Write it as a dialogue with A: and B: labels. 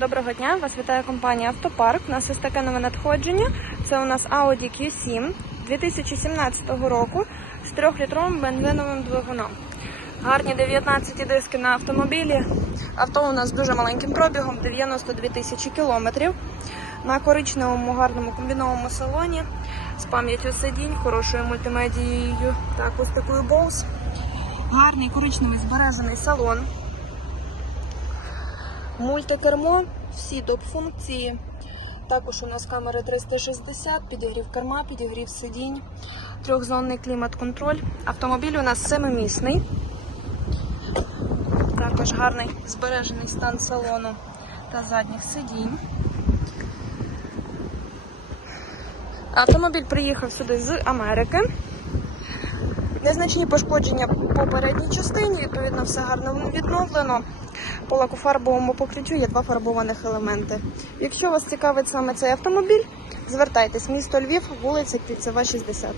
A: Доброго дня, вас вітає компанія Автопарк. У нас ось таке нове надходження. Це у нас Audi Q7 2017 року з 3-літровим бензиновим двигуном. Гарні 19 диски на автомобілі. Авто у нас з дуже маленьким пробігом 92 тисячі кілометрів. На коричневому гарному комбінованому салоні з пам'яттю сидінь, хорошою мультимедією та акустикою Bose. Гарний коричневий збережений салон. Мультикермо, всі доп-функції. Також у нас камери 360, підігрів керма, підігрів сидінь, трьохзонний клімат-контроль. Автомобіль у нас семимісний. Також гарний збережений стан салону та задніх сидінь. Автомобіль приїхав сюди з Америки. Незначні пошкодження по передній частині, відповідно, все гарно відновлено. По лакофарбовому покриттю є два фарбованих елементи. Якщо вас цікавить саме цей автомобіль, звертайтесь місто Львів, вулиця Кільцева, 60.